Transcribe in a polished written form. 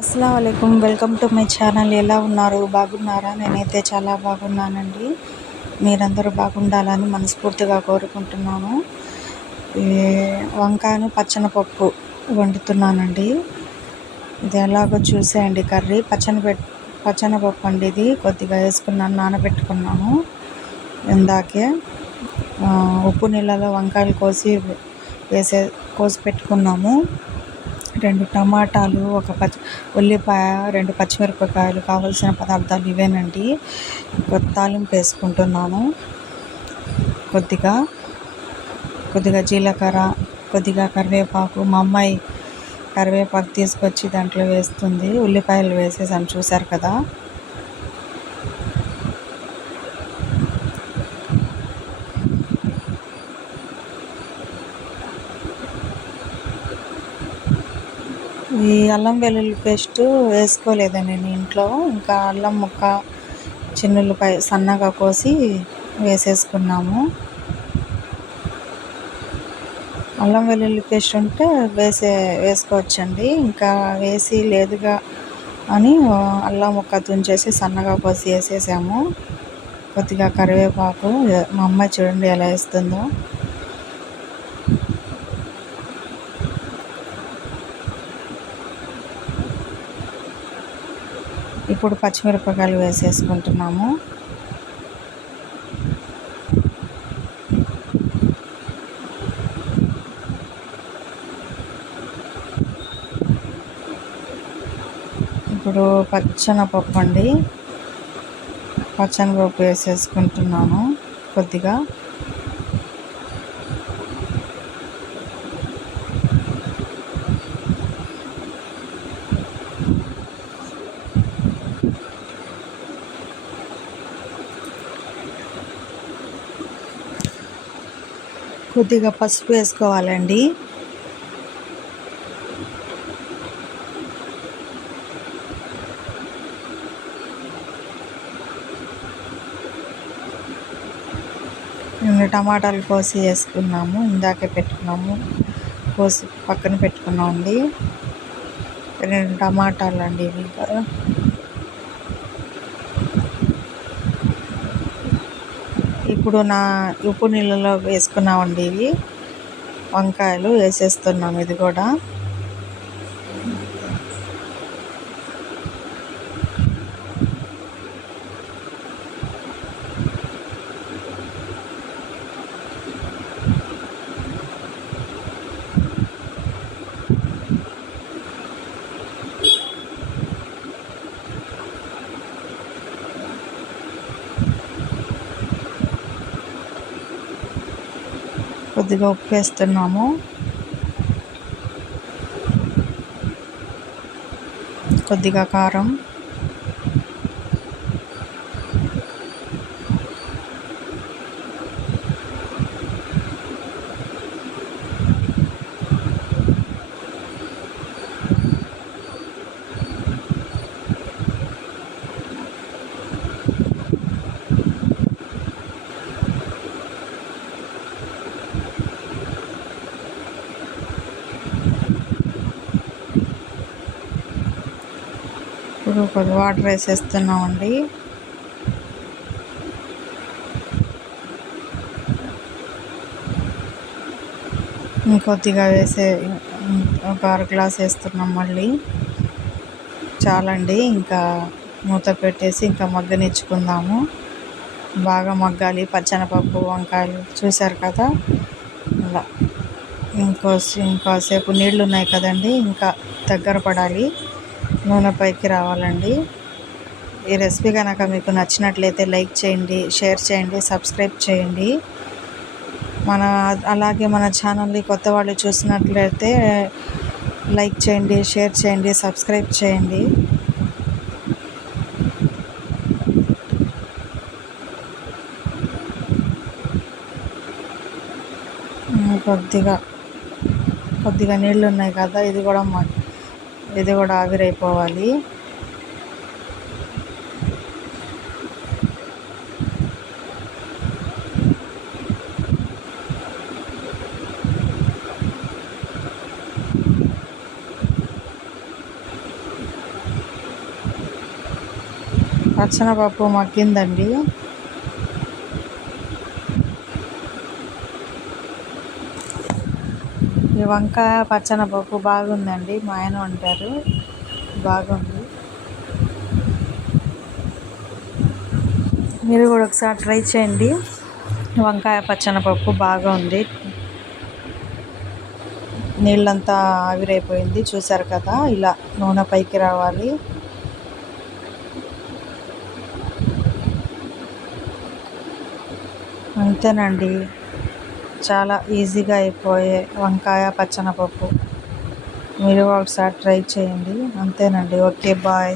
అస్సలాముఅలైకుం. Welcome to my channel. ఎలా ఉన్నారు? బాగున్నారా? నేనైతే చాలా బాగున్నానండి. మీరందరూ బాగుండాలని మనస్ఫూర్తిగా కోరుకుంటున్నాను. ఈ వంకాయను పచ్చనపప్పు వండుతున్నానండి. ఇది ఎలాగో చూసేయండి. కర్రీ పచ్చనపప్పు అండి. ఇది కొద్దిగా వేసుకున్నాను, నానబెట్టుకున్నాను ఇందాకే. ఉప్పు నీళ్ళలో వంకాయలు కోసి పెట్టుకున్నాము. 2 టమాటాలు, ఒక ఉల్లిపాయ, 2 పచ్చిమిరపకాయలు, కావలసిన పదార్థాలు ఇవేనండి. తాలింపు వేసుకుంటున్నాను. కొద్దిగా జీలకర్ర, కొద్దిగా కరివేపాకు. మా అమ్మాయి కరివేపాకు తీసుకొచ్చి దాంట్లో వేస్తుంది. ఉల్లిపాయలు వేసేసాను, చూశారు కదా. ఈ అల్లం వెల్లుల్లి పేస్టు వేసుకోలేదండి నేను ఇంట్లో. ఇంకా అల్లం ముక్క, చిన్నుల్లిపాయ సన్నగా కోసి వేసేసుకున్నాము. అల్లం వెల్లుల్లి పేస్ట్ ఉంటే వేసుకోవచ్చండి. ఇంకా వేసి లేదుగా అని అల్లం ముక్క తుంచేసి సన్నగా కోసి వేసేసాము. కొద్దిగా కరివేపాకు. మా అమ్మాయి చూడండి ఎలా వేస్తుందో. ఇప్పుడు పచ్చిమిరపకాయలు వేసేసుకుంటున్నాము. ఇప్పుడు పచ్చనపప్పు అండి. పచ్చనపప్పు వేసేసుకుంటున్నాను కొద్దిగా. కొద్దిగా పసుపు వేసుకోవాలండి. టమాటాలు కోసి వేసుకున్నాము, ఇందాకే పెట్టుకున్నాము, కోసి పక్కన పెట్టుకున్నామండి. 2 టమాటాలు అండి ఇవి. ఇప్పుడు ఉప్పు నీళ్ళలో వేసుకున్నామండి. ఇవి వంకాయలు వేసేస్తున్నాము. ఇది కూడా కొద్దిగా ఉప్పు వేస్తున్నాము. కొద్దిగా కారం, ఇప్పుడు కొద్ది వాటర్ వేసేస్తున్నామండి. ఇంకొద్దిగా ఒక 1/2 గ్లాస్ వేస్తున్నాం మళ్ళీ. చాలండి. ఇంకా మూత పెట్టేసి ఇంకా మగ్గనిచ్చుకుందాము. బాగా మగ్గాలి పచ్చనపప్పు, వంకాయలు. చూశారు కదా అలా. ఇంకాసేపు నీళ్ళు ఉన్నాయి కదండి, ఇంకా దగ్గర పడాలి, నూనె పైకి రావాలండి. ఈ రెసిపీ కనుక మీకు నచ్చినట్లయితే లైక్ చేయండి, షేర్ చేయండి, సబ్స్క్రైబ్ చేయండి. అలాగే మన ఛానల్ని కొత్త వాళ్ళు చూసినట్లయితే లైక్ చేయండి, షేర్ చేయండి, సబ్స్క్రైబ్ చేయండి. కొద్దిగా నీళ్ళు ఉన్నాయి కదా, ఇది కూడా ఆవిరైపోవాలి. పచ్చనపప్పు మగ్గిందండి. ఈ వంకాయ పచ్చనపప్పు బాగుందండి. మా ఆయన వండారు, బాగుంది. మీరు కూడా ఒకసారి ట్రై చేయండి. వంకాయ పచ్చనపప్పు బాగా ఉంది. నీళ్ళంతా ఆవిరైపోయింది, చూసారు కదా. ఇలా నూనె పైకి రావాలి. అంతేనండి, చాలా ఈజీగా అయిపోయే వంకాయ పచ్చనపప్పు. మీరు ఒకసారి ట్రై చేయండి. అంతేనండి. Okay, bye.